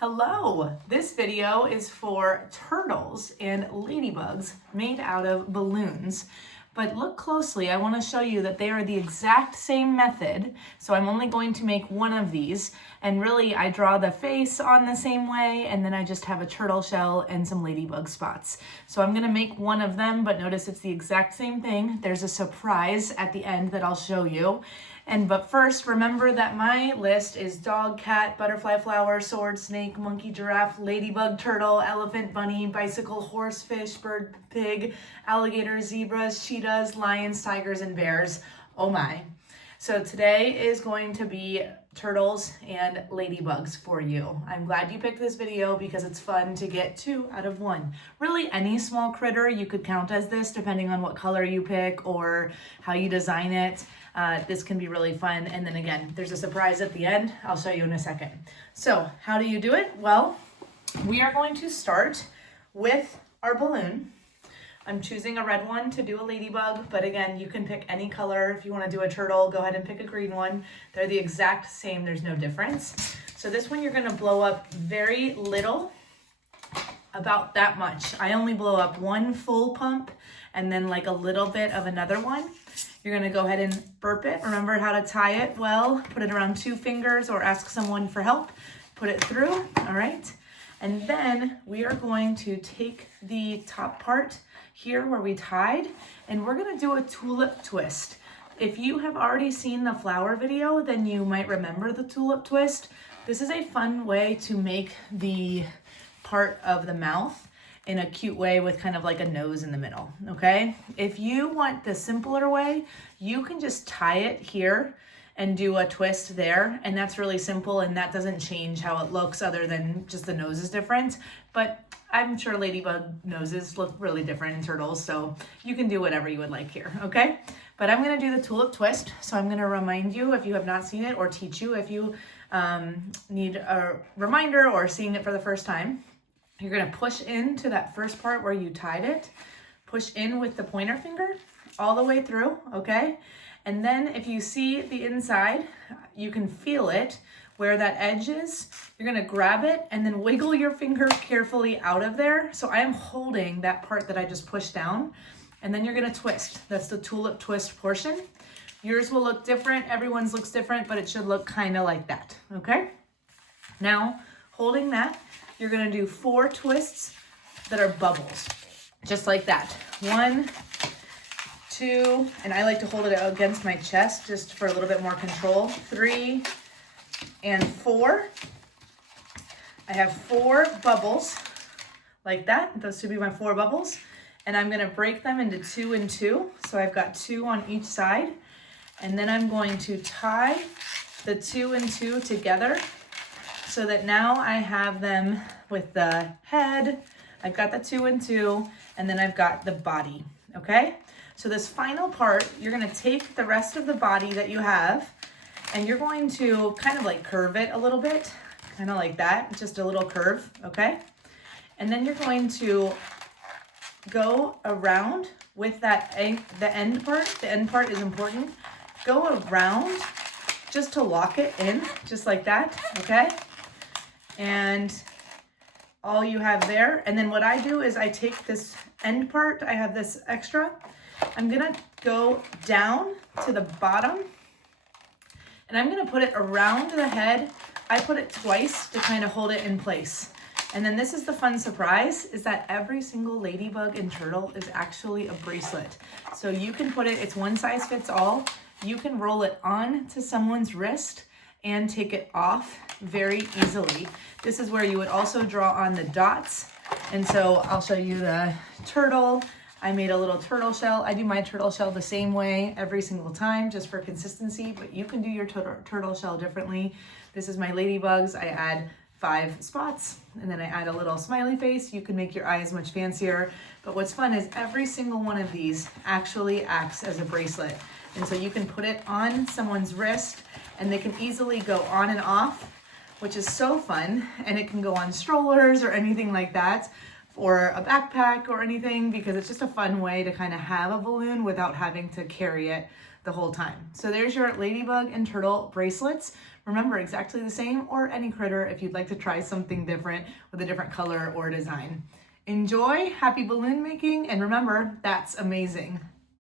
Hello! This video is for turtles and ladybugs made out of balloons. But look closely, I want to show you that they are the exact same method. So I'm only going to make one of these. And really, I draw the face on the same way, and then I just have a turtle shell and some ladybug spots. So I'm going to make one of them, but notice it's the exact same thing. There's a surprise at the end that I'll show you. But first, remember that my list is dog, cat, butterfly, flower, sword, snake, monkey, giraffe, ladybug, turtle, elephant, bunny, bicycle, horse, fish, bird, pig, alligator, zebras, cheetahs, lions, tigers, and bears. Oh my. So today is going to be turtles and ladybugs for you. I'm glad you picked this video because it's fun to get 2 out of 1. Really, any small critter you could count as this depending on what color you pick or how you design it. This can be really fun. And then again, there's a surprise at the end. I'll show you in a second. So how do you do it? Well, we are going to start with our balloon. I'm choosing a red one to do a ladybug, but again, you can pick any color. If you want to do a turtle, go ahead and pick a green one. They're the exact same, there's no difference. So this one you're going to blow up very little, about that much. I only blow up 1 full pump and then like a little bit of another one. You're going to go ahead and burp it. Remember how to tie it well. Put it around 2 fingers or ask someone for help. Put it through, all right? And then we are going to take the top part here where we tied, and we're gonna do a tulip twist. If you have already seen the flower video, then you might remember the tulip twist. This is a fun way to make the part of the mouth in a cute way with kind of like a nose in the middle, okay? If you want the simpler way, you can just tie it here and do a twist there, and that's really simple, and that doesn't change how it looks other than just the nose is different. But I'm sure ladybug noses look really different in turtles, so you can do whatever you would like here, okay? But I'm gonna do the tulip twist, so I'm gonna remind you if you have not seen it, or teach you if you need a reminder or seeing it for the first time. You're gonna push into that first part where you tied it, push in with the pointer finger all the way through, okay? And then if you see the inside, you can feel it where that edge is. You're gonna grab it and then wiggle your finger carefully out of there. So I am holding that part that I just pushed down, and then you're gonna twist. That's the tulip twist portion. Yours will look different, everyone's looks different, but it should look kind of like that, okay? Now, holding that, you're gonna do 4 twists that are bubbles, just like that. 1, 2, and I like to hold it against my chest just for a little bit more control. 3, and 4. I have 4 bubbles like that. Those should be my 4 bubbles. And I'm gonna break them into 2 and 2. So I've got 2 on each side. And then I'm going to tie the 2 and 2 together so that now I have them with the head. I've got the 2 and 2, and then I've got the body, okay? So this final part, you're gonna take the rest of the body that you have, and you're going to kind of like curve it a little bit, kind of like that, just a little curve, okay? And then you're going to go around with that the end part is important. Go around just to lock it in, just like that, okay? And all you have there, and then what I do is I take this end part, I have this extra, I'm gonna go down to the bottom, and I'm gonna put it around the head. I put it twice to kind of hold it in place. And then this is the fun surprise, is that every single ladybug and turtle is actually a bracelet. So you can put it, it's one size fits all. You can roll it on to someone's wrist and take it off very easily. This is where you would also draw on the dots. And so I'll show you the turtle. I made a little turtle shell. I do my turtle shell the same way every single time, just for consistency, but you can do your turtle shell differently. This is my ladybugs. I add 5 spots, and then I add a little smiley face. You can make your eyes much fancier, but what's fun is every single one of these actually acts as a bracelet. And so you can put it on someone's wrist, and they can easily go on and off, which is so fun, and it can go on strollers or anything like that, or a backpack or anything, because it's just a fun way to kind of have a balloon without having to carry it the whole time. So there's your ladybug and turtle bracelets. Remember, exactly the same or any critter if you'd like to try something different with a different color or design. Enjoy, happy balloon making, and remember, that's amazing.